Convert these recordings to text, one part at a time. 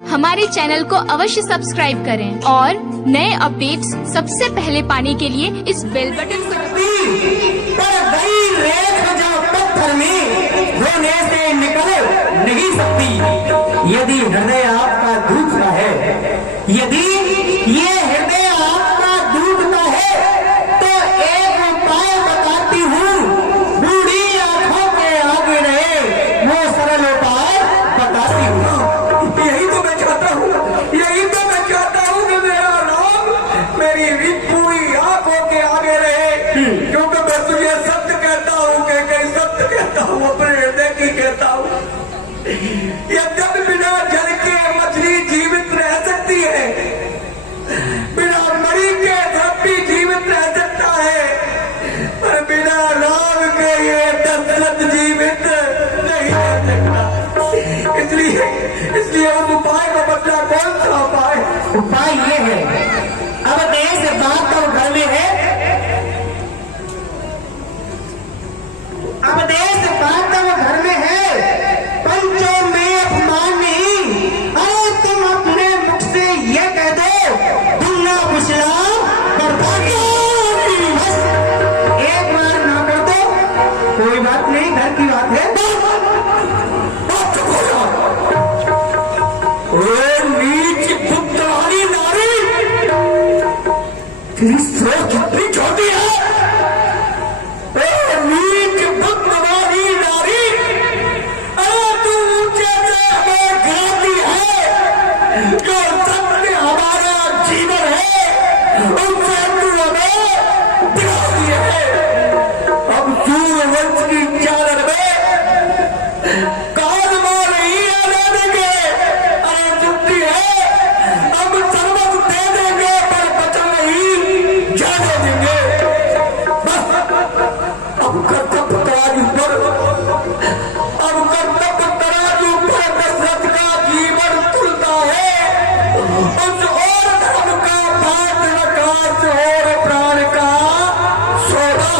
हमारे चैनल को अवश्य सब्सक्राइब करें और नए अपडेट्स सबसे पहले पाने के लिए इस बेल बटन को पत्थर में रोने से निकल नहीं सकती। यदि हृदय आपका दूसरा है, यदि ये हृदय आपका दूसरा है, तो एक उपाय बताती हूँ, बूढ़ी आंखों के आगे रहे वो सरल उपाय बताती हूँ। यही तो मैं चाहता हूँ, यही तो मैं चाहता हूँ कि मेरा राम मेरी पूरी आंखों के आगे रहे, क्योंकि मैं तुझे सत्य कहता हूँ, कहीं सत्य कहता हूँ, अपने हृदय की कहता हूँ। यद्यपि बिना जल के मछली जीवित रह सकती है, बिना मरी के भी जीवित रह सकता है, पर बिना राम के ये दशरथ जीवित नहीं रह सकता। इसलिए उस उपाय का बदला कौन सा उपाय? उपाय ये है, अब देश बात तो घर में है, अब देश बात तो घर में है, पंचों में अपमान नहीं। अरे तुम अपने मुख से ये कह दो, दुनिया कुशला बस एक बार ना कर दो, कोई बात नहीं, घर की बात है। नीच पुत्रानी नारी, तेरी सोच कितनी छोटी है। नीच पुत्रानी नारी, अरे तू ऊंचे से हमें गिराती है, जो सत्य हमारा जीवन है उनसे तू हमें गिराती है। अब सूर्यवंश की चादर में कान मार रही है देंगे, अरे चुपती है, अब सर्वस्व दे देंगे पर बचन नहीं जाने देंगे। अब कर्तव्य तराजू पर, अब कर्तव्य तराजू पर दशरथ का जीवन तुलता है, उस और धर्म का पाठ और प्राण का सोना।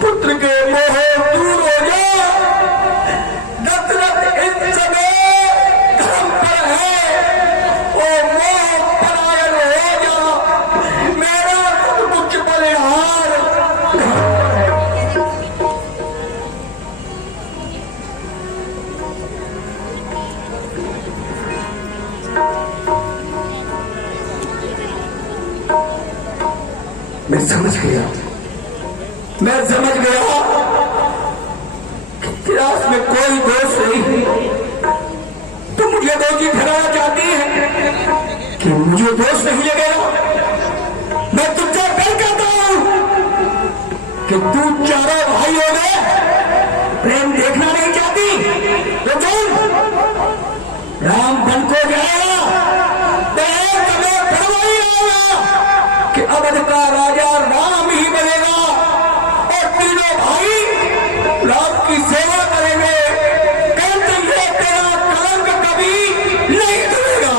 पुत्र के मोह दूर हो जा, दशरथ इस समय धर्म पर है, ओ मोह पलायन हो जा, मेरा सब कुछ बलिहार मैं समझ गया, मैं समझ गया कि इतिहास में कोई दोष नहीं। तुम मुझे दोषी ठहराना चाहती है कि मुझे दोष नहीं लगेगा। मैं तुझसे डर कहता हूं कि तू चारों भाइयों में प्रेम देखना नहीं चाहती, तो चल राम बन को जाएगा, तो एक समय फिर वही आएगा कि अवध का राजा राम ही बनेगा और तीनों भाई राम की सेवा करेंगे। कहते ये तेरा कलंक कभी नहीं धुलेगा।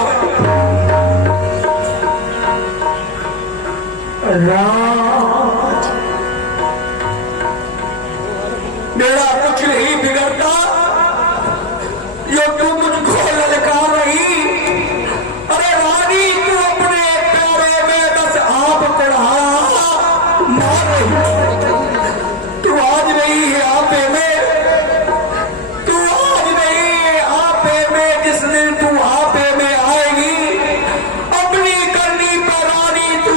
राम मेरा कुछ नहीं बिगड़ता, यो तू मुझको ललकार रही। अरे रानी तू अपने पैरों में बस आप चढ़ा मार रही, तू आज नहीं है आपे में, तू आज नहीं है आपे में, जिस दिन तू आपे में आएगी अपनी करनी पर रानी तू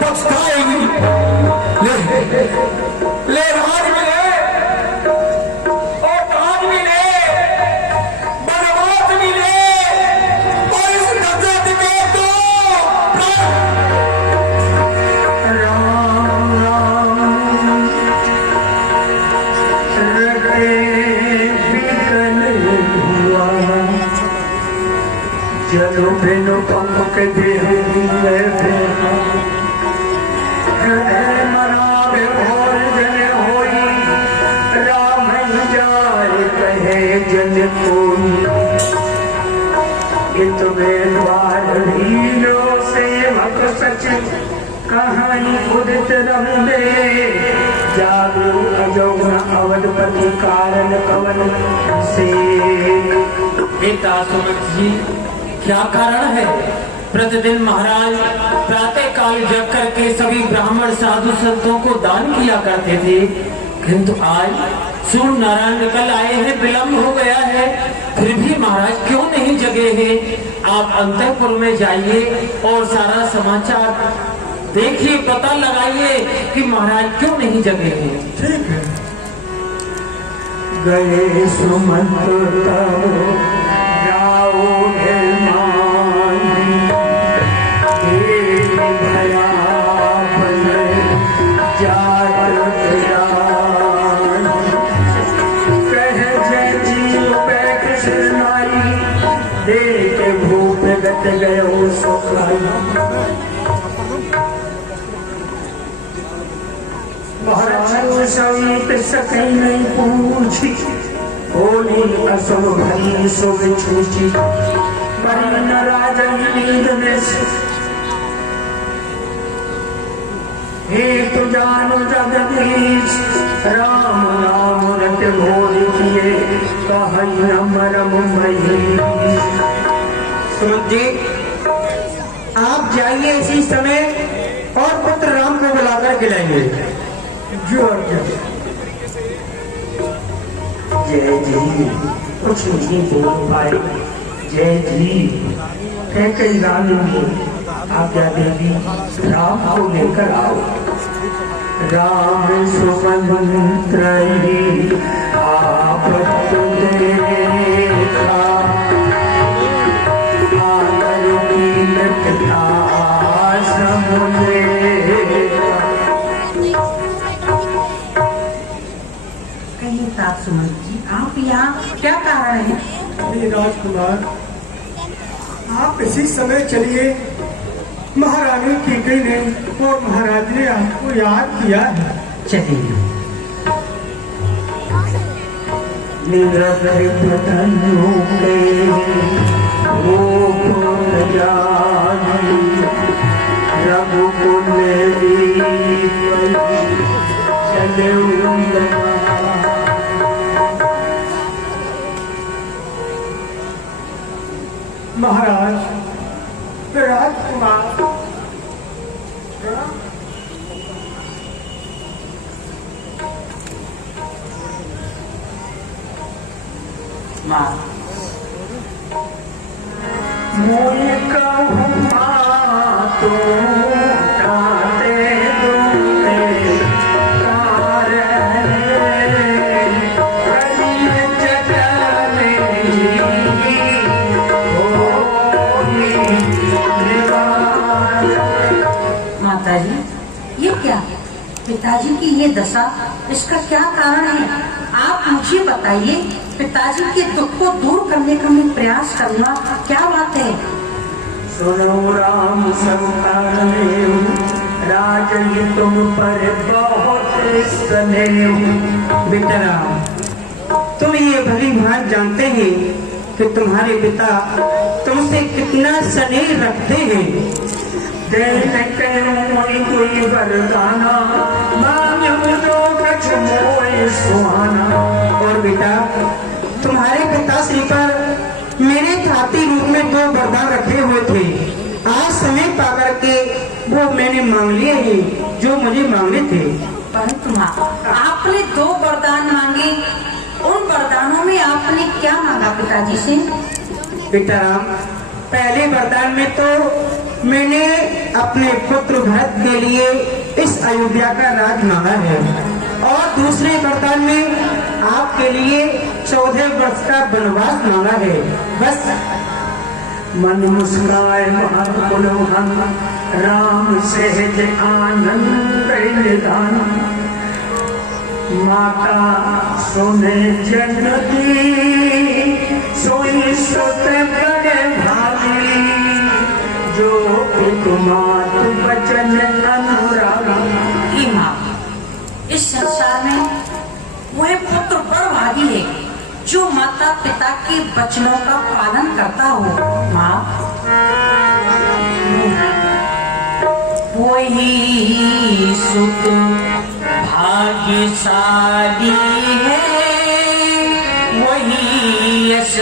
पछताएगी। ले राज मिले और ताज मिले, बनवास मिले, और इस दशरथ के तो राम राम बिकन हुआ, जलो बिनो पंख देह हृदय मनावे भोर जन होई, राम जाए कहे जन कोई। इत में द्वार हीरो सेवक सच कहानी उदित रंगे, जागरू अजौन अवधपति कारण कवन से पिता सुमित जी, क्या कारण है? प्रतिदिन महाराज प्रातः काल जग करके सभी ब्राह्मण साधु संतों को दान किया करते थे, किंतु आज सूर्य नारायण निकल आए हैं, विलंब हो गया है, फिर भी महाराज क्यों नहीं जगे हैं? आप अंतःपुर में जाइए और सारा समाचार देखिए, पता लगाइए कि महाराज क्यों नहीं जगे हैं। ठीक है। गए सुमंत जाओ गयो महाराज समीप सके नहीं पूछी, बोली असुर भई सो छूची, करी न राजन नींद में हे तो जानो जगदीश, राम नाम रट घोर किए, कहीं अमरम मही। सुमंत जी, आप जाइए इसी समय और पुत्र राम को बुलाकर के लाएंगे। जो जय जी कुछ नहीं बोल पाए। जय जी कह कई रानी आज्ञा देवी, राम को लेकर आओ। राम सुमंत्र आप देखा, सुमंत जी, आप यहाँ क्या कारण है? राजकुमार, आप इसी समय चलिए, महारानी कैकेयी ने और महाराज ने आपको याद किया है। चलिए। महाराज, राजकुमार, मोई कहूँ तो पिताजी की ये दशा, इसका क्या कारण है? आप मुझे बताइए। पिताजी के दुख को दूर करने का मैं प्रयास करना, क्या बात है? सुनो राम राजन तुम पर बहुत स्नेह। बेटा राम, तुम ये भली भांति जानते हैं कि तुम्हारे पिता तुमसे कितना स्नेह रखते हैं। कोई वरदाना जो कछ मोए सुहाना। और बेटा, तुम्हारे पिताश्री पर मेरे थाती रूप में 2 वरदान रखे हुए थे, आज समय पाकर के वो मैंने मांग लिए हैं जो मुझे मांगने थे। परंतु माँ, आपने 2 वरदान मांगे, उन वरदानों में आपने क्या मांगा पिताजी से? बेटा राम, पहले वरदान में तो मैंने अपने पुत्र भरत के लिए इस अयोध्या का राज मांगा है, और दूसरे वरदान में आपके लिए 14 वर्ष का वनवास मांगा है। बस मन मुस्काए महापुलहन, राम सहज आनंद निधान। माता सुने जनती, सोई सुत बड़े भागी, जो पितुमात बचन अनुरागी। माँ, इस संसार में वह पुत्र बड़ भागी है जो माता पिता के वचनों का पालन करता हो। माँ, वही सुख भाग्यशाली है, वही यश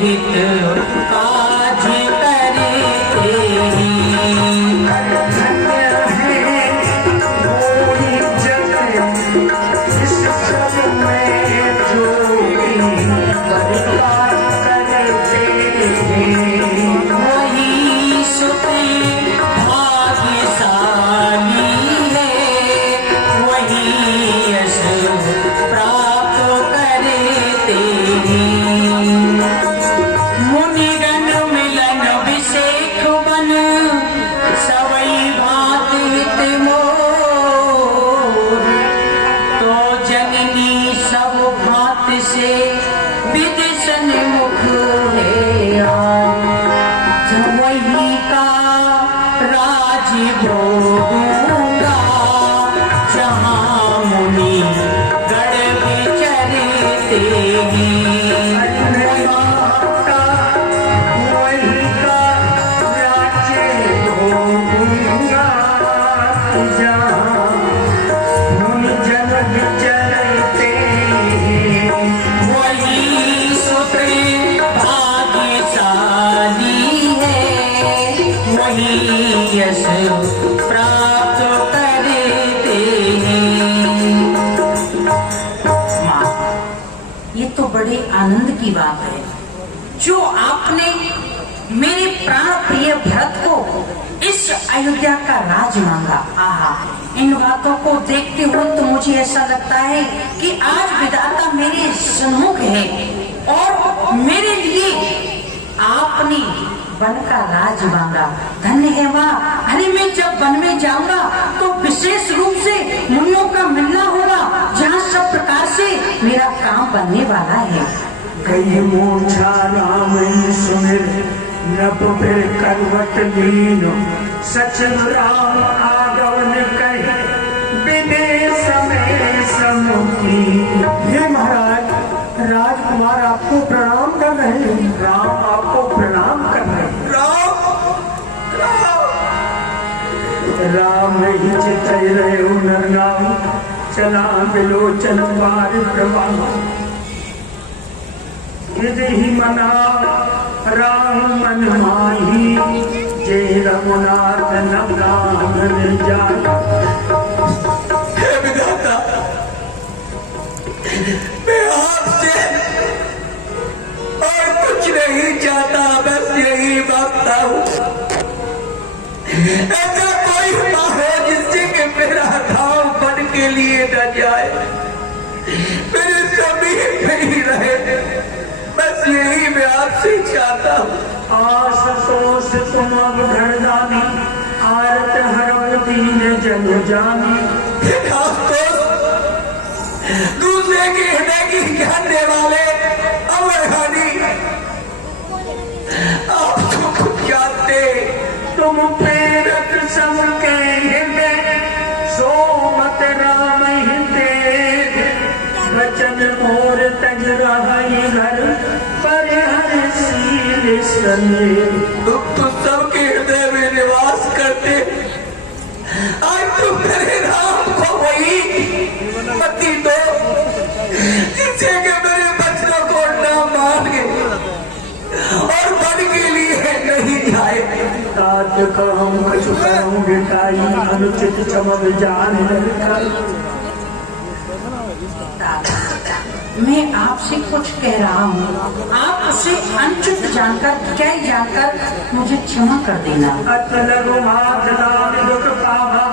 हित काज करते धन्य है कोई जग इस सब में जो बर्बाद करते हैं। वही सुत भाग्यशाली है, वही यश प्राप्त करते हैं। मुनिगण मिलन विषेक बन, सवई भात हित मोर। तो जननी सब भात से विदिशन मुख है वही का राज भोगूंगा, जहाँ मुनि गण विचरते हैं। माता वही का राज्य भोगूंगा, जहाँ मुनि जन विचरते हैं। वही सुत भाग्यशाली है, वही यश प्राप्त करते हैं। माँ, ये तो बड़े आनंद की बात है जो आपने मेरे प्राण प्रिय भरत को इस अयोध्या का राज मांगा। आहा, इन बातों को देखते हुए तो मुझे ऐसा लगता है कि आज विधाता मेरे सन्मुख है और मेरे लिए आपने वन का राज मांगा। धन्य है माँ। अरे मैं जब वन में जाऊंगा तो विशेष रूप से मुनियों का मिलना होगा, जहाँ सब प्रकार से मेरा काम बनने वाला है। कई मूर्छा राम सुमिर, नभ फिर करवट लीन। सचन राम आगवन कहे, विदेश में समुखी। हे महाराज, राजकुमार आपको प्रणाम कर रहे हैं। राम आपको प्रणाम कर रहे हैं। राम ही चितई रहे नर नाम, चला बिलोचन पार प्रवाह। ही मना राम मन माही, जय रघुनाथ नवरान जाय। हे विधाता, मैं आपसे और कुछ नहीं चाहता, बस यही मांगता हूँ। ऐसा कोई माँ हो जिससे कि मेरा घाव बन के लिए न जाए, मेरे जमीन में ही रहे, बस यही मैं आपसे चाहता हूँ। आस तोष तुम अब घरदानी, आरत हरव दीन जन जानी। दूसरे के हृदय की जानने वाले अमरहानी, आप तो खुद जानते, तुम प्रेरक सबके हृदय, सो मत राम हृदय। वचन मोर तज रही घर, पर हर सील संदेह। तुम तो सबके हृदय में निवास करते, आज तुम मेरे राम को वही पति दो जिससे कि मेरे बच्चों को न माने और बन के लिए नहीं जाए। तात कहूँ कछु कहूँ गिटाई, अनुचित चमक जान ललकाई। मैं आपसे कुछ कह रहा हूँ, आप उसे अनुचित जानकर, क्या जानकर मुझे क्षमा कर देना। अत लगो हाथ दान दुख पावा,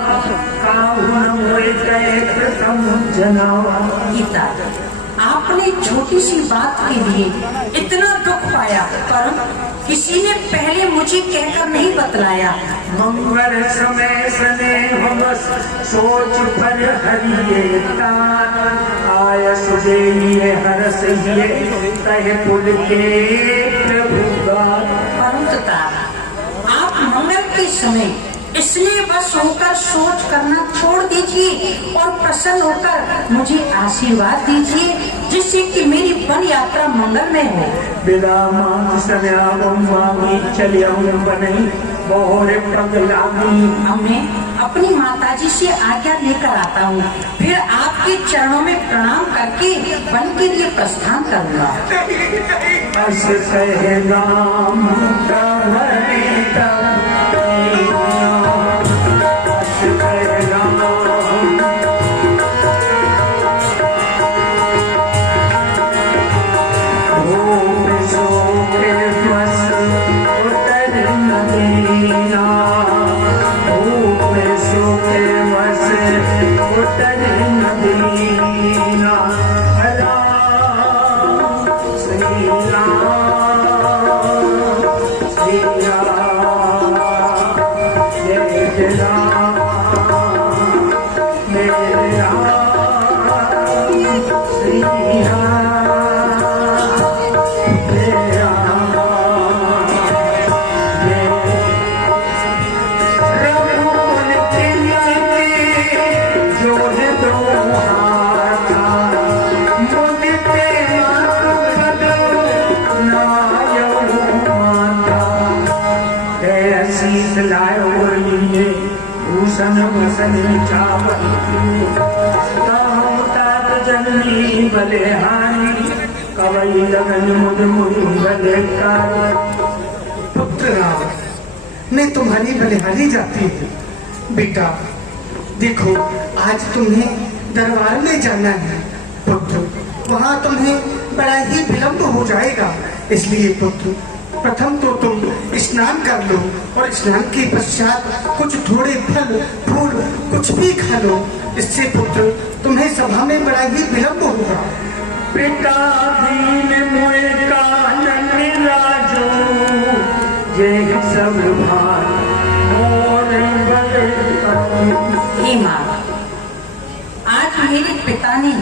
काहू न मोए गए प्रथम जनावा। गीता, आपने छोटी सी बात के लिए इतना दुख पाया, पर किसी ने पहले मुझे कहकर नहीं बतलाया। मंगल समय सने हम सोच पर हरिये तान, आय सुदेहिए हरस हिये तह पुल के प्रभु गान। परंतु आप मंगल के समय इसलिए बस होकर सोच करना छोड़ दीजिए और प्रसन्न होकर मुझे आशीर्वाद दीजिए, जिससे कि मेरी वन यात्रा मंगल में हो। बिना मांग सन्यावम मांगी चलियम बनई, मोरे पगलामी। अब मैं अपनी माताजी से आज्ञा लेकर आता हूँ, फिर आपके चरणों में प्रणाम करके वन के लिए प्रस्थान करूँगा। बस कहे नाम प्रभु तब बस कहे नाम भूप सोके बस उतर नदीना। भूप सोके बस उतर नदीना। राम श्री राम श्री राम जय जय राम जय राम श्री राम जय राम जय रघुकुल के जो है दो हाथा मुझते मात नायऊ माता। शीत लायो लिए भूषण भसन चावल जननी बले हानि कवई लगन मुद मुद बले कार। पुत्र राम, मैं तुम्हारी बलिहारी जाती हूँ। बेटा देखो, आज तुम्हें दरबार में जाना है पुत्र। वहाँ तुम्हें बड़ा ही विलंब हो जाएगा, इसलिए पुत्र प्रथम तो तुम स्नान कर लो और स्नान के पश्चात कुछ थोड़े फल फूल कुछ भी खा लो। इससे पुत्र तुम्हें सभा में बड़ा ही विलंब होगा। पिता दीन मोए कानन राजो ये सब भार मोर बल। हे माँ, आज मेरे पिता ने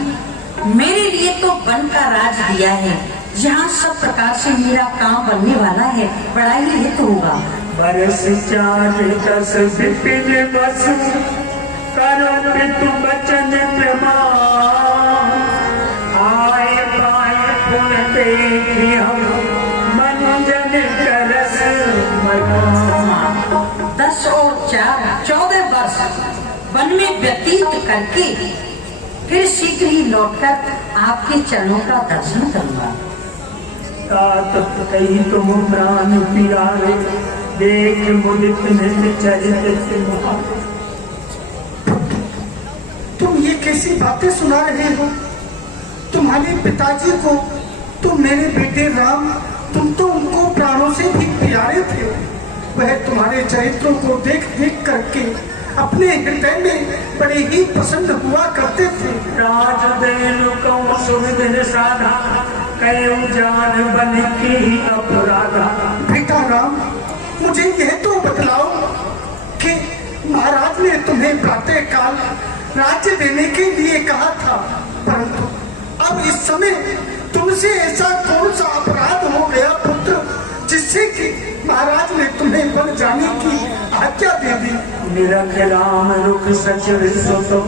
मेरे लिए तो वन का राज दिया है। यहाँ सब प्रकार से मेरा काम बनने वाला है, बड़ा ही हित होगा। बरस 4-10 विपिन बसु करो पितु बचन प्रमाण। आए पाए पुन देखी हम मंजन करस मना। 10 और 4 14 वर्ष वन में व्यतीत करके फिर शीघ्र ही लौटकर आपके चरणों का दर्शन करूंगा। तात कही तुम प्राण प्यारे देख मुदित नित चरित तुम्हारे। तुम ये कैसी बातें सुना रहे हो? तुम्हारे पिताजी को तुम मेरे बेटे राम, तुम तो उनको प्राणों से भी प्यारे थे। वह तुम्हारे चरित्रों को देख देख करके अपने हृदय में बड़े ही पसंद हुआ करते थे। राज देनु कौ सुविध साधा कयो जान बन की अपराधा। बेटा राम, मुझे यह तो बतलाओ कि महाराज ने तुम्हें प्रातः काल राज्य देने के लिए कहा था, परंतु अब इस समय तुमसे ऐसा कौन सा अपराध हो गया पुत्र, जिससे कि महाराज ने तुम्हें वन जाने की आज्ञा दे दी? निरख राम रुख सचिव सुतो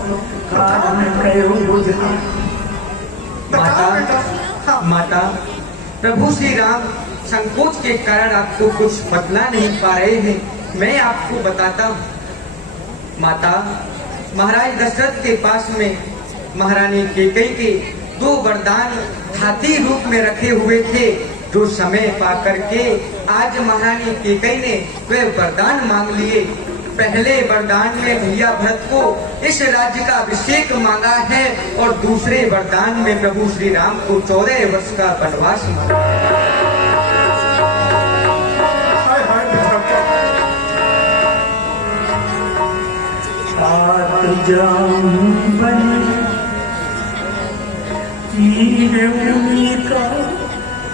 कारण कयो बुझा। बताओ बेटा। हाँ। माता, प्रभु श्री राम संकोच के कारण आपको कुछ बतला नहीं पा रहे हैं। मैं आपको बताता हूँ। माता, महाराज दशरथ के पास में महारानी कैकेयी के 2 वरदान हाथी रूप में रखे हुए थे, जो समय पा करके आज महारानी कैकेयी ने वह वरदान मांग लिए। पहले वरदान में भैया भरत को इस राज्य का अभिषेक मांगा है और दूसरे वरदान में प्रभु श्री राम को 14 वर्ष का वनवास मांगा।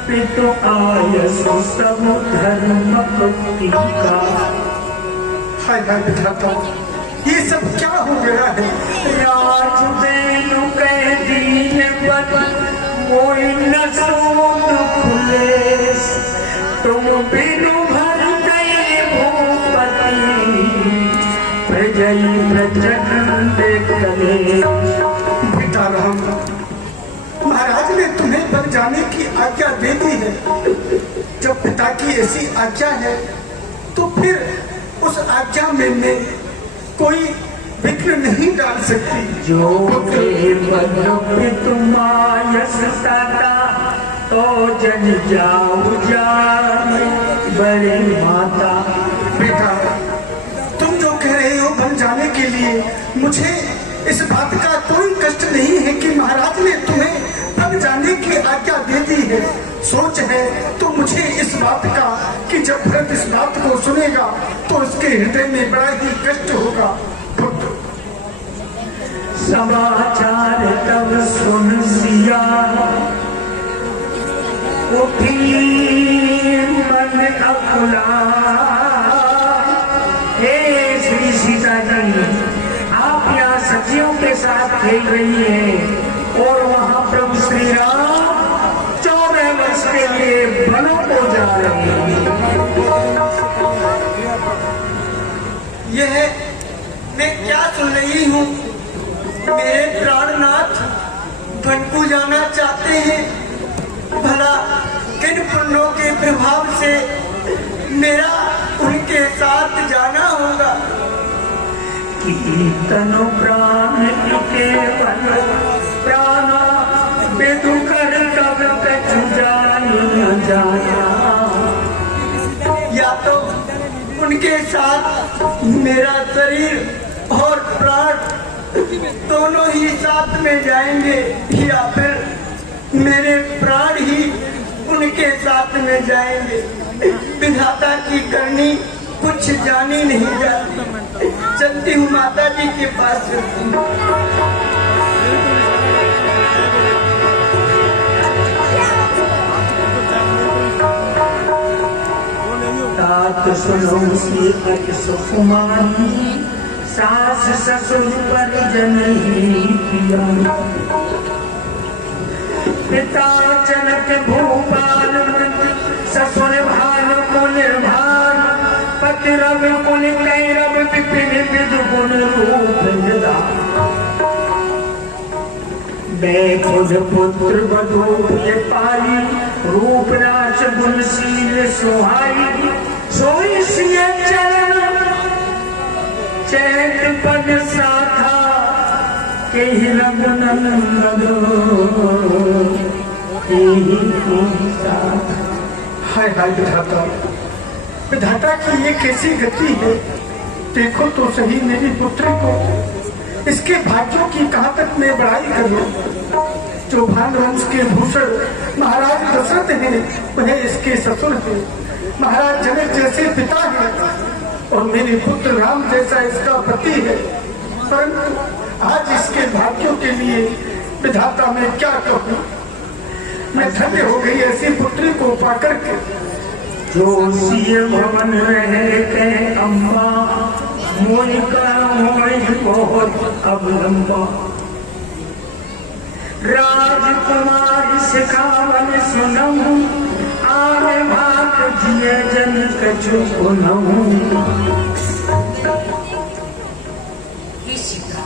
पितु आयसु सब धर्म का। हाय हाय विधाता, ये सब क्या हो गया है? राज देनु कह दीन बन मोई न सोत खुलेस। तुम बिनु भर गए भूपति प्रजई प्रजन देखले। बेटा राम, महाराज ने तुम्हें वन जाने की आज्ञा दे दी है। जब पिता की ऐसी आज्ञा है तो फिर उस आज्ञा में मैं कोई विघ्न नहीं डाल सकती। जो तुमायस ताता तो जन जाऊ जाए बड़े माता। बेटा, तुम जो कह रहे हो बन जाने के लिए, मुझे इस बात का कोई कष्ट नहीं है कि महाराज ने तुम्हें बन जाने की आज्ञा दे दी है। सोच है तो मुझे इस बात का कि जब भरत इस बात को सुनेगा तो उसके हृदय में बड़ा ही कष्ट होगा। पुत्र, समाचार तब सुन सिया उठी मन अकुला। हे श्री सीता जी, आप यहाँ सखियों के साथ खेल रही हैं और वहाँ प्रभु श्री राम 14 वर्ष के लिए वनों को जा रहे हैं। यह मैं क्या सुन रही हूँ? मेरे प्राणनाथ वन को जाना चाहते हैं। भला किन पुण्यों के प्रभाव से मेरा उनके साथ जाना होगा? तनु प्राण केवल प्राणा बेदु कर कब कछु जाना। या तो उनके साथ मेरा शरीर और प्राण दोनों ही साथ में जाएंगे, या फिर मेरे प्राण ही उनके साथ में जाएंगे। विधाता की करनी कुछ जानी नहीं जाती। चलती हूँ माता जी के पास। तात सुनो सीता सुकुमारी सास ससुर परिजन पिया। पिता जनक भूपाल ससुर भान कुल भान पति रव कुल कैरव विपिन विदु गुण रूप निदा। बैकुंठ पुत्र वधू ये पाई रूप राज गुण शील सुहाई। सोई सिय चरण चैत पद साथा के रघुनंदन हाय हाय विधाता, विधाता की ये कैसी गति है? देखो तो सही मेरी पुत्री को, इसके भाग्यों की कहाँ तक मैं बड़ाई करूं। जो भानुवंश के भूषण महाराज दशरथ हैं, वह इसके ससुर हैं। महाराज जनक जैसे पिता हैं और मेरे पुत्र राम जैसा इसका पति है। परंतु आज इसके भाग्यों के लिए विधाता मैं क्या कहूँ। मैं धन्य हो गई ऐसी पुत्री को पाकर के। जो सिय भवन रहे के अम्मा मोहि का मोहि बहुत अवलंबा। राजकुमारी सिखावन सुनऊ आवे भात जिय जन कछु सुनऊ। हे सीता,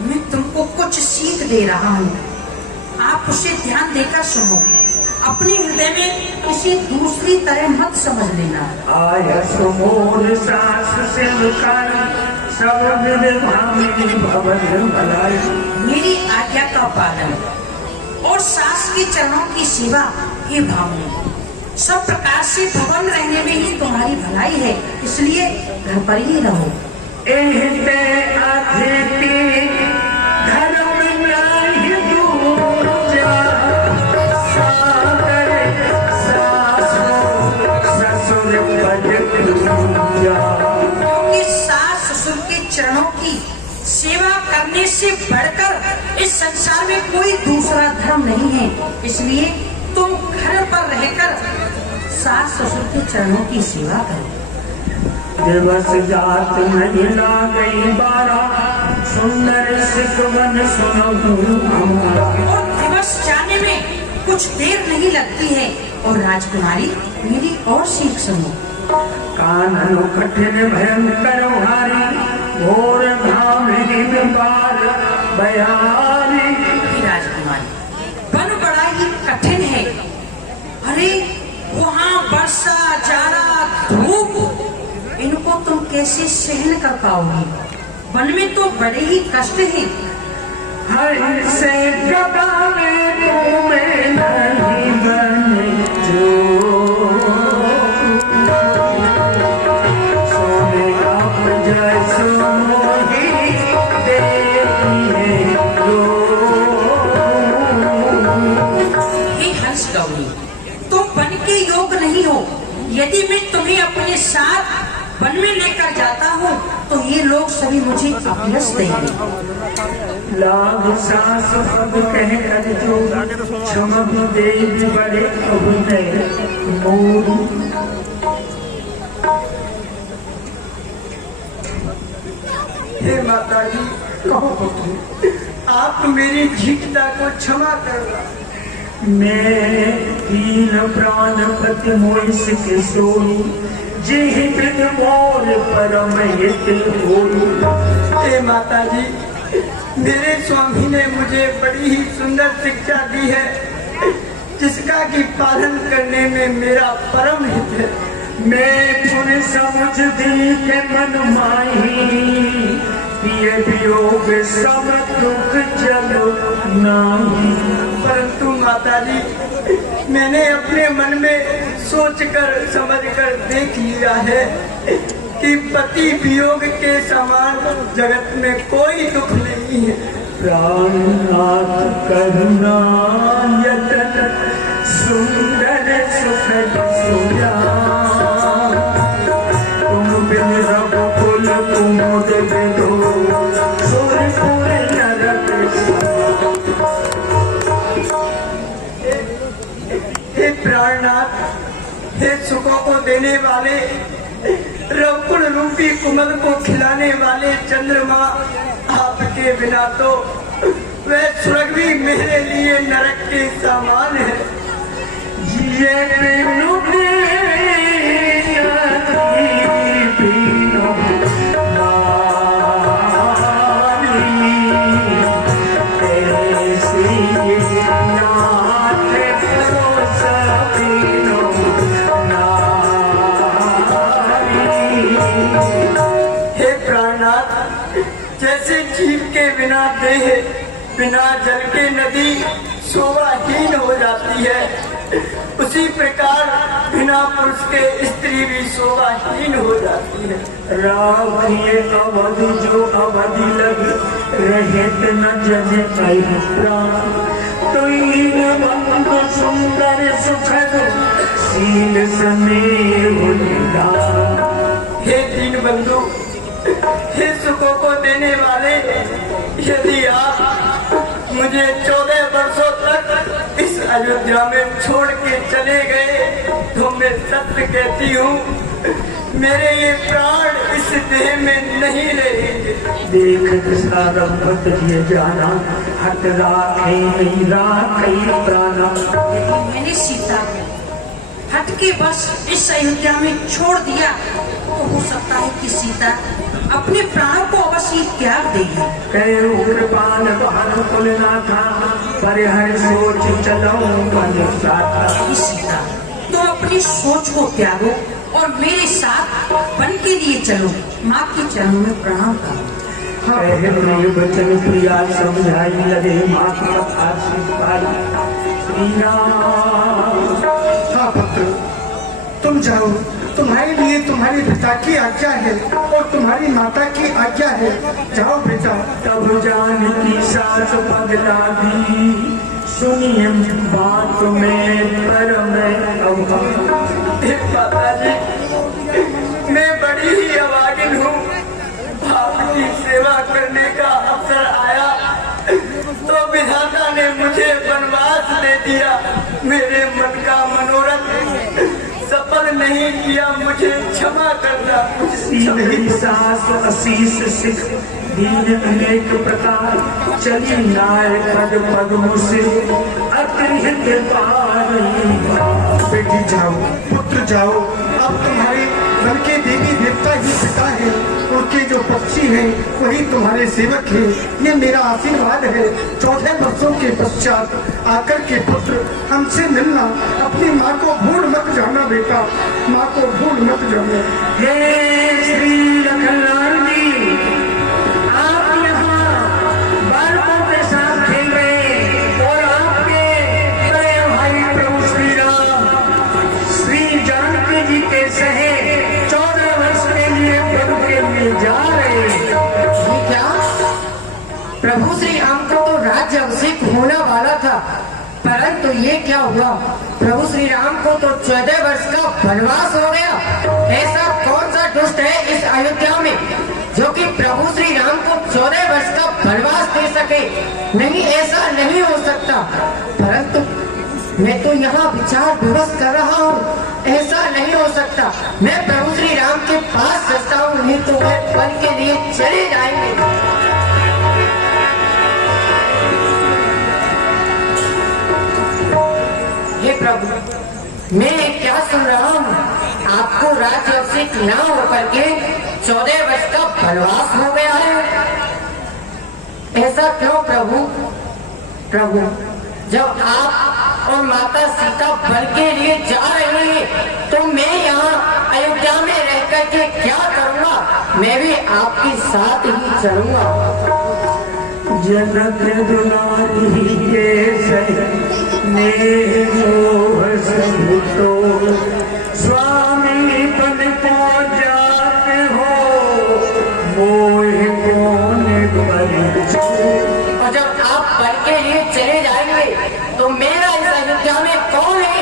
मैं तुमको कुछ सीख दे रहा हूँ, आप उसे ध्यान देकर सुनो। अपने हृदय में किसी दूसरी तरह मत समझ लेना। आय सुमोर सास सेवकार सब विभागी भवन भलाई। मेरी आज्ञा का पालन और सास के चरणों की सेवा हे भावना। सब प्रकार से भवन रहने में ही तुम्हारी भलाई है, इसलिए घर पर ही रहो। क्योंकि सास ससुर के चरणों की सेवा करने से बढ़कर इस संसार में कोई दूसरा धर्म नहीं है। इसलिए तुम घर पर रहकर सास ससुर के चरणों की सेवा करो। दिवस जात नहीं ला गई बारा सुंदर सिकवन सुनऊ हमारा। और दिवस जाने में कुछ देर नहीं लगती है। और राजकुमारी मेरी और सीख सुनो। कानन कठिन भयंकर भारी घोर घामहीन बार बयारी। राजकुमारी, वन बड़ा ही कठिन है। अरे वहाँ वर्षा जाड़ा धूप, इन कैसे सहन कर पाओगी? वन में तो बड़े ही कष्ट हैं। हर से गदाने तुम्हें नहीं बने जो सोने आप जैसो मोही देती है जो। हे हंस गौरी, तुम वन के योग नहीं हो। यदि मैं तुम्हें अपने साथ वन में लेकर जाता हूँ तो ये लोग सभी मुझे अपलस देंगे। लाभ सास अब कह कर जो चमक दे बड़े अभिनय मोर। हे माता जी, कहो पुत्र, आप मेरी झिकता को क्षमा करना। मैं दीन प्राण पति मोइस के सोई जिहि बिद मोर परम हित होई। हे माता जी, मेरे स्वामी ने मुझे बड़ी ही सुंदर शिक्षा दी है, जिसका कि पालन करने में मेरा परम हित है। मैं पुन समझ दी के मन माही ये वियोग सब दुख जग नाही। परंतु माता जी, मैंने अपने मन में सोचकर समझकर देख लिया है कि पति वियोग के समान जगत में कोई दुख नहीं है। प्राणनाथ करुणा यतन सुंदर सुख सुजा तुम बिन रघुकुल कुमुद बिदो सुरपुर नरक। हे प्राणनाथ, हे सुखों को देने वाले, रघुकुल रूपी कुमुद को खिलाने वाले चंद्रमा, आपके बिना तो वह स्वर्ग भी मेरे लिए नरक के समान है। ये बिनु हे प्राणनाथ, जैसे जीव के बिना देह, बिना जल के नदी शोभाहीन हो जाती है, उसी प्रकार बिना पुरुष के स्त्री भी शोभाहीन हो जाती है। राखिए अवधि जो अवधि लग रहत न जने प्राण तो बंद सुंदर सुखद सील समेह निदान। हे दीन बंधु, हे सुखों को देने वाले, यदि आप मुझे 14 वर्षों तक इस अयोध्या में छोड़ के चले गए तो मैं सत्य कहती हूँ, मेरे ये प्राण इस देह में नहीं रहेंगे। देख सारंभत ये जाना हट राखे नहीं राखे प्राणा। यदि मैंने सीता को हट के बस इस अयोध्या में छोड़ दिया तो हो सकता है कि सीता अपने प्राणों को अवश्य त्याग देगी। कहो कृपाल भानु कुलनाथा परिहर सोच चलो मन साथा। सीता, तुम अपनी सोच को त्यागो और मेरे साथ वन के लिए चलो। माँ के चरणों में प्रणाम करो। कहे वचन प्रिया समझाई लगे माँ की आशीर्वाद श्री राम। हाँ पुत्र, तुम जाओ, तुम्हारे लिए तुम्हारे पिता की आज्ञा है और तुम्हारी माता की आज्ञा है। जाओ बेटा। तब जान की सास पगला दी सुनिए बात में परम माता जी, मैं बड़ी ही अभागिन हूँ। आपकी सेवा करने का अवसर आया तो विधाता ने मुझे वनवास दे दिया। मेरे मन का मनोरथ सफल नहीं किया, मुझे क्षमा करना। सास अशीष सिख दीन अनेक प्रकार चली नाय पद पद्म से अतिरिक्त पार। बेटी जाओ, पुत्र जाओ। अब तुम्हारे घर के देवी देवता ही पिता है और के जो पक्षी हैं वही तुम्हारे सेवक हैं। ये मेरा आशीर्वाद है। 14 वर्षों के पश्चात आकर के पुत्र हमसे मिलना। अपनी माँ को भूल मत जाना बेटा, माँ को भूल मत जाना। हे श्री लखनलाल जी, आप यहाँ बालकों के साथ खेल रहे और आपके बड़े भाई प्रभु श्री राम श्री जानकी जी के सहे 14 वर्ष के लिए वन के लिए जा रहे हैं। ये क्या? प्रभु श्री राम को तो राज्य अभिषेक होने वाला था, परंतु ये क्या हुआ? प्रभु श्री राम को तो 14 वर्ष का वनवास हो गया। ऐसा कौन सा दुष्ट है इस अयोध्या में जो कि प्रभु श्री राम को 14 वर्ष का वनवास दे सके? नहीं, ऐसा नहीं हो सकता। परंतु मैं तो यहाँ विचार विमर्श कर रहा हूँ, ऐसा नहीं हो सकता। मैं प्रभु श्री राम के पास चलता हूँ, नहीं तो वह वन के लिए चले जाएंगे। हे प्रभु, मैं क्या सुन रहा हूँ? आपको राज्य अभिषेक न होकर के 14 वर्ष का वनवास हो गया है। ऐसा क्यों प्रभु? प्रभु, जब आप और माता सीता वन के लिए जा रहे हैं तो मैं यहाँ अयोध्या में रह करके क्या करूँगा? मैं भी आपके साथ ही चलूंगा। जनक दुलारी के स्नेह मोह संतो स्वामी पन को जाते हो मोह कौन परिचो। और जब आप वन के लिए चले जाएंगे तो मेरा इस अयोध्या में कौन है?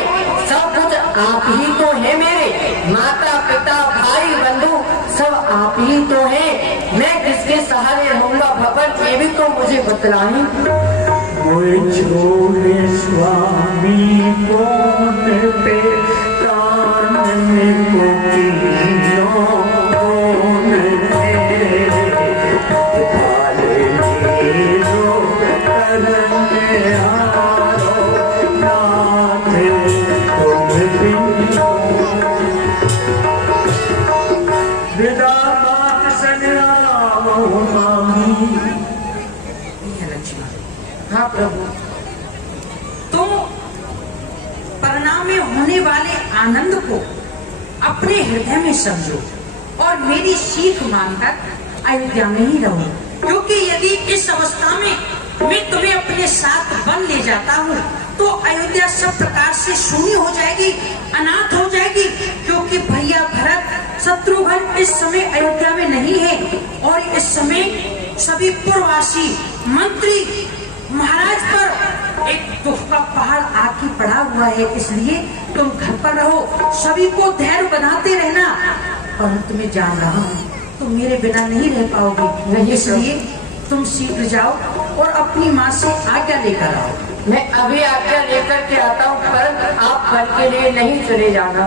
सब कुछ आप ही तो है मेरे। माता पिता भाई बंधु सब आप ही तो हैं। मैं किसके सहारे रहूंगा भगवान, ये भी तो मुझे बतलाएं। मोह छोड़े स्वामी कौन पे कानन को कीनो कौन है भाले नीरो करने हारो नाथ तुम बिन विदा बात सन्याओ मामी। हाँ प्रभु, तुम परिणाम में होने वाले आनंद को अपने हृदय में समझो और मेरी सीख मानकर अयोध्या में ही रहो, क्योंकि यदि इस अवस्था में मैं तुम्हें अपने साथ वन ले जाता हूँ तो अयोध्या सब प्रकार से शून्य हो जाएगी, अनाथ हो जाएगी, क्योंकि भैया भरत शत्रुघ्न इस समय अयोध्या में नहीं है और इस समय सभी पूर्ववासी मंत्री महाराज पर एक दुख का पहाड़ आके पड़ा हुआ है। इसलिए तुम घर पर रहो, सभी को धैर्य बनाते रहना। परंतु मैं जान रहा हूँ तुम मेरे बिना नहीं रह पाओगे, इसलिए तुम शीघ्र जाओ और अपनी माँ से आज्ञा लेकर आओ। मैं अभी आज्ञा लेकर के आता हूँ, परंतु आप वन के लिए नहीं चले जाना।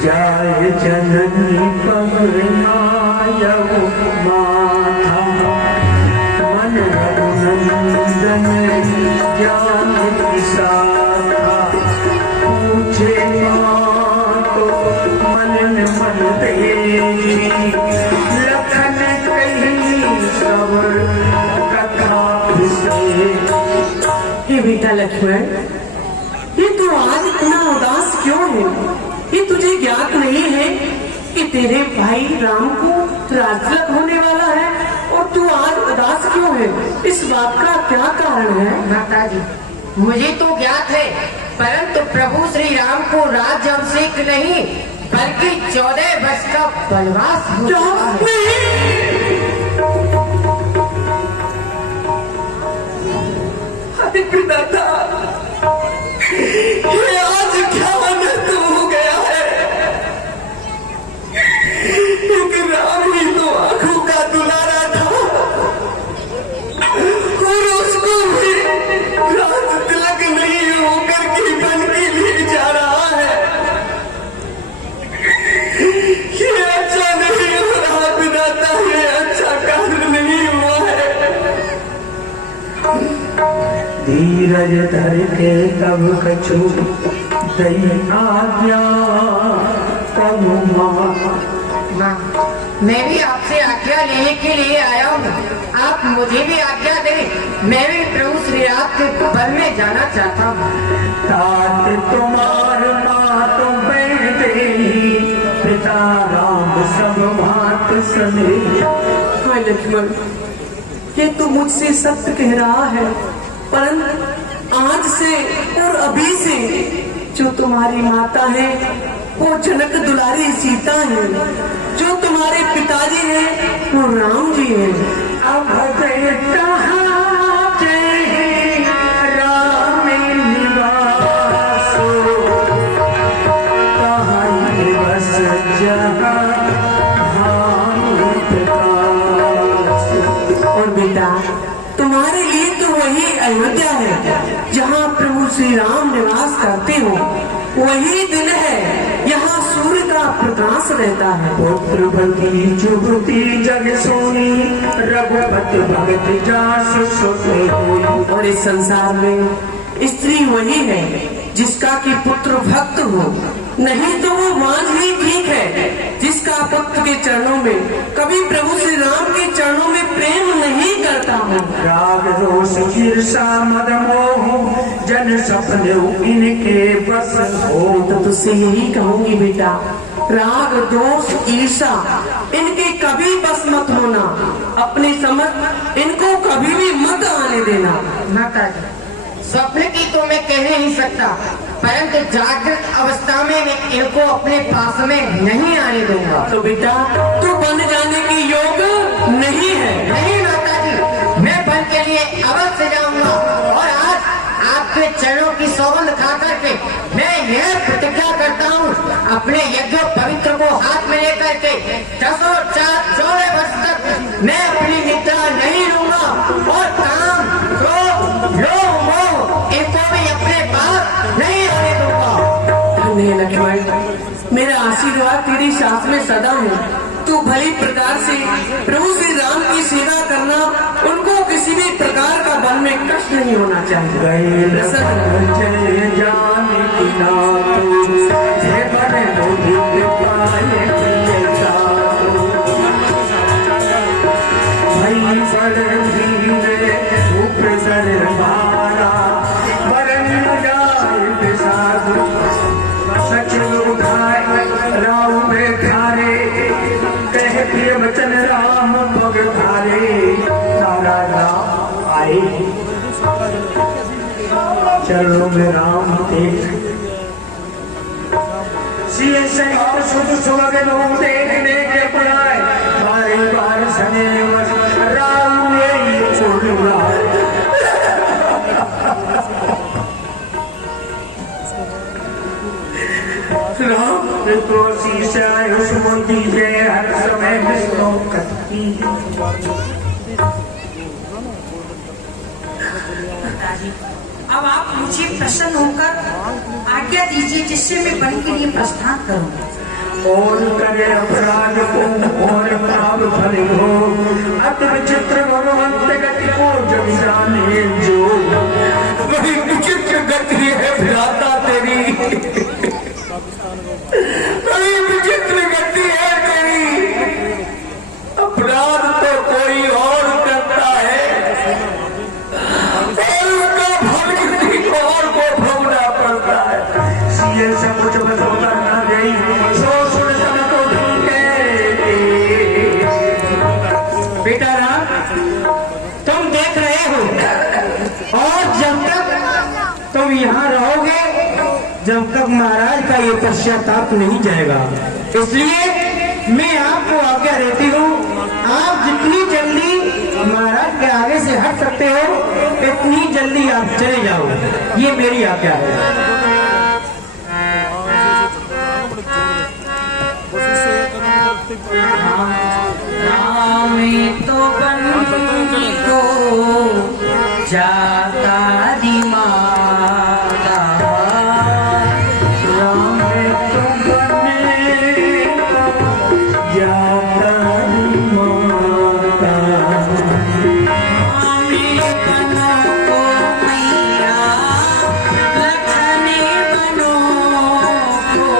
जय जननी पगनायव माथा मन रघुनंदन ज्ञान की शाखा पूछे माँ तो मन मन देगी लखन कही सवर कथा हे बेटा लक्ष्मण, ये तू आज इतना उदास क्यों है? ये तुझे ज्ञात नहीं है कि तेरे भाई राम को राजतिलक होने वाला है और तू आज उदास क्यों है? इस बात का क्या कारण है? माताजी, मुझे तो ज्ञात है, परंतु प्रभु श्री राम को राज्य अभिषेक नहीं बल्कि 14 वर्ष का वनवास हो चुका है। अरे पिता, ये आज क्या अनर्थ हो गया है? एक राम ही तो आंखों का दुलारा था और उसको भी राज तिलक नहीं होकर के वन के लिए जा रहा है। ये अच्छा नहीं हो रहा पिता, ये अच्छा कार्य नहीं हुआ है। धीरज धर के तब कछु दई आज्ञा तब माँ, मैं भी आपसे आज्ञा लेने के लिए आया हूँ। आप मुझे भी आज्ञा दें, मैं भी प्रभु श्री राम के बल में जाना चाहता हूँ। तात तुम्हार मात बैठे पिता राम सब भात सने। हाय लक्ष्मण, ये तो मुझसे सत्य कह रहा है, परंतु आज से और अभी से जो तुम्हारी माता है वो जनक दुलारी सीता है, जो तुम्हारे पिताजी हैं वो राम जी हैं। अब कहाँ जय राम निवास, कहाँ बस जहाँ धाम प्रकाश। और बेटा, तुम्हारे लिए तो वही अयोध्या है जहाँ प्रभु श्री राम निवास करते हो। वही दिन है यहाँ सूर्य का प्रकाश रहता है। पुत्र बल्कि जुगती जग सोनी, रघुपति भगत जास सुत होई। और इस संसार में स्त्री वही है जिसका कि पुत्र भक्त हो, नहीं तो वो मांझ ही ठीक है जिसका पुत्र के चरणों में कभी प्रभु श्री राम के चरणों में प्रेम नहीं करता हो। राग रोष ईर्षा मद मोह, जन सपने इनके बस हो। तो तुझसे यही कहूंगी बेटा, राग दोष ईर्षा इनके कभी बस मत होना, अपने समझ इनको कभी भी मत आने देना। माता जी, स्वप्न की तो मैं कह नहीं सकता, परंतु जागृत अवस्था में मैं इनको अपने पास में नहीं आने दूंगा। तो बेटा, तू बन जाने की योग नहीं है। नहीं माता जी, मैं बन के लिए अवश्य जाऊंगा। और आज आपके चरणों की सौगंध खा करके मैं यह प्रतिज्ञा करता हूँ, अपने यज्ञ पवित्र को हाथ में लेकर के 10 और 4 14 वर्ष तक मैं अपनी निद्रा नहीं लूंगा और काम क्रोध लोभ मोह इनको भी अपने पास नहीं आने दूंगा। नहीं लक्ष्मण, मेरा आशीर्वाद तेरी साथ में सदा है। तू भली प्रकार से प्रभु श्री राम की सेवा करना, उनको किसी भी प्रकार का बल में कष्ट नहीं होना चाहिए। जय जाने की नातो, जय बने मोदी पाए प्रिय सातो। भई बड़ धीरे ऊपर दरबारा, बरन जाए बिसाधु। सच उठाए राम बेठारे, कह प्रिय वचन राम भग धारे। तारा राम आए चरणों में राम देख, सिए सहित सुध सुवग लोग देखने के बुलाए। बारे बार सने राम ने छोड़ बुलाए। राम तो शीशा उसको दीजिए हर समय विष्णु कथी। पिताजी, अब आप मुझे प्रसन्न होकर आज्ञा दीजिए जिससे मैं वन के लिए प्रस्थान करूं। और करे अपराध को और पाप फल हो, अति विचित्र भगवंत गति को जग जाने जो। बड़ी विचित्र गति है भ्राता तेरी, बड़ी विचित्र गति है तेरी। अपराध तो कोई और करता है और उसका फल किसी और को भोगना पड़ता है। सीए सब कुछ बदलना ना गई, सो सुन सबको बेटा राम, तुम देख रहे हो, और जब तक तुम यहाँ रहोगे, जब तक महाराज का ये पश्चाताप नहीं जाएगा, इसलिए मैं आपको आज्ञा देती हूँ, आप जितनी जल्दी महाराज के आगे से हट सकते हो इतनी जल्दी आप चले जाओ। ये मेरी आज्ञा है। तो बंदी को जाता दिमागा, राम तो बने जाता माता। बनो को मैया लखने बनो को।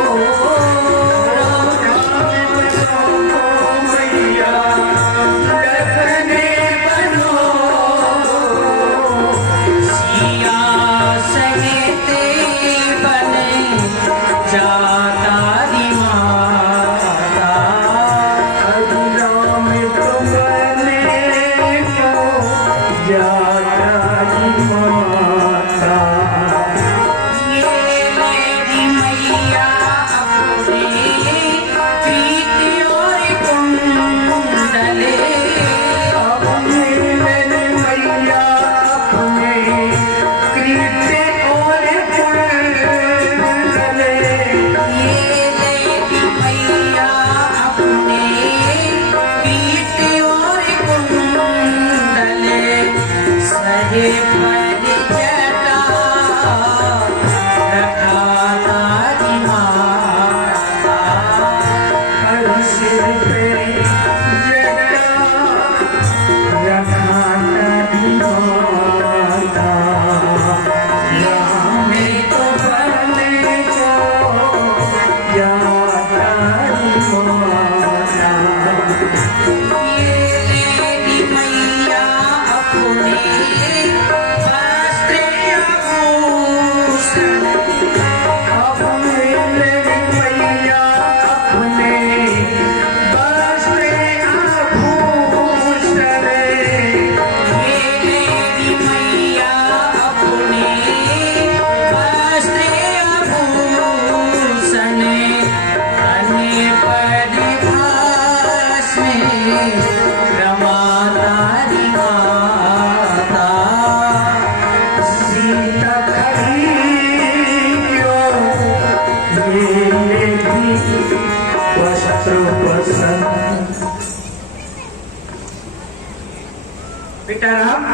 बेटा राम,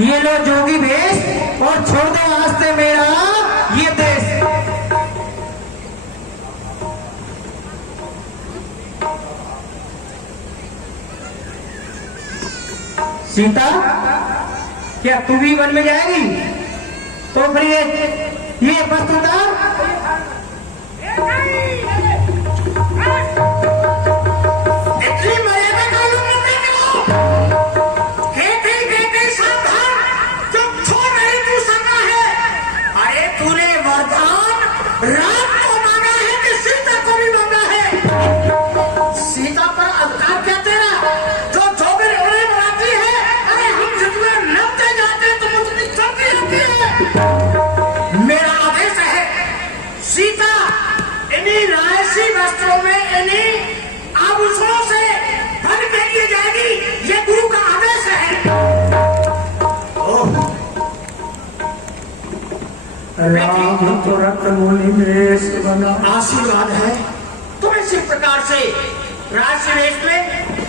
ये लो जोगी भेष और छोड़ दो आज से मेरा ये देश। सीता, क्या तू भी वन में जाएगी? तो फिर ये वस्त्र उतार। राम को मांगा है कि सीता को भी मांगा है? सीता पर अधिकार क्या तेरा? जो भी रोने बनाती है, अरे हम जितने लपटे जाते हैं तुम उतनी चलती रहती है। मेरा आदेश है, सीता इन्हीं रायसी वस्त्रों में, इन्हीं आभूषणों से बन के लिए जाएगी। ये गुरु का आदेश है। राम तुरंत मुनि वेश बना। आशीर्वाद है, तुम इसी प्रकार से राजवेश में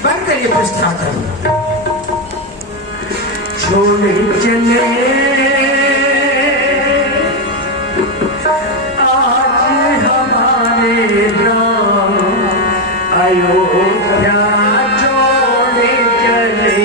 बन कर ये प्रस्थान करो। छोड़े चले आज हमारे राम अयोध्या छोड़े चले।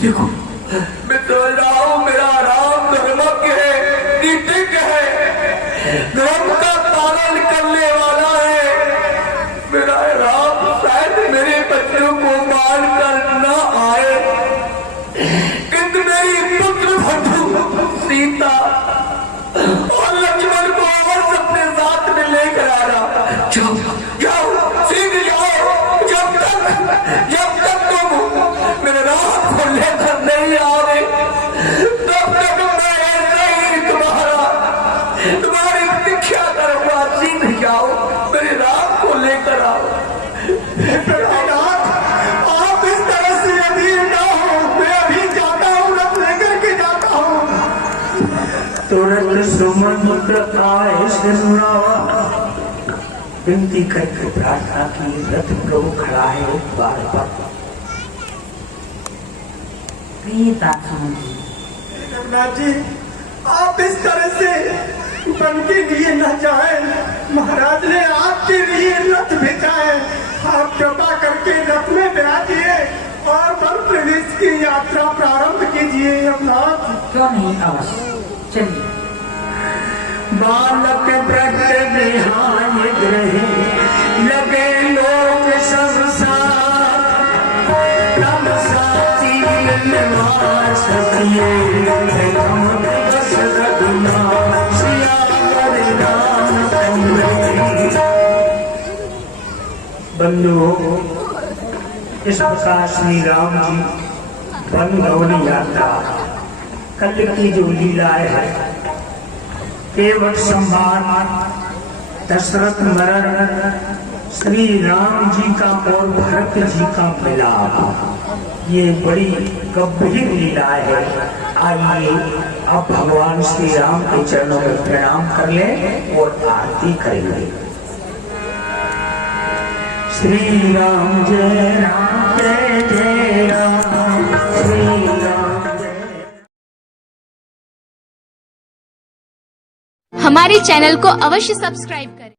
देखो मैं समझ रहा हूँ मेरा राम धर्मज्ञ है, नीतिज्ञ है, धर्म का पालन करने वाला है। मेरा राम शायद मेरे बच्चों को मार कर न आए, किंतु मेरी पुत्र बंधु सीता और लक्ष्मण को अवश्य अपने साथ में लेकर आ रहा। जाओ जाओ शीघ्र जाओ, जब तक तुम मेरे राम को लेकर नहीं आओगे तब तक मैं ऐसे ही तुम्हारी शिक्षा करूंगा। शीघ्र जाओ, मेरे राम को लेकर आओ। आप इस तरह से अधीर ना हो, मैं अभी जाता हूँ, रथ लेकर के जाता हूँ। तुरंत सुमंत्र आए सिंहरावा, विनती करके प्रार्थना की। रथ प्रभु खड़ा है द्वार पर। रघुनाथ जी, आप इस तरह से बन के लिए न जाए, महाराज ने आपके लिए रथ भेजा है। आप कृपा करके रथ में बैठिए और वन प्रदेश की यात्रा प्रारंभ कीजिए। रघुनाथ क्यों नहीं, अवश्य चलिए। बालक प्रकट निहाय ग्रहे, लगे लोग सब साथ, तब साथी निवास किए, प्रथम दिवस रघुनाथ, सियावर रामचंद्र। बंधुओं, इस प्रकार श्री राम जी वन भवन यात्रा कल की जो लीलाएं है, केवट संहार, दशरथ मरण, श्री राम जी का और भरत जी का मिलाप, ये बड़ी गंभीर लीलाएं है। आइए अब भगवान श्री राम के चरणों में प्रणाम कर लें और आरती करेंगे। श्री राम जय राम जय जय राम, श्री राम जय। हमारे चैनल को अवश्य सब्सक्राइब करें।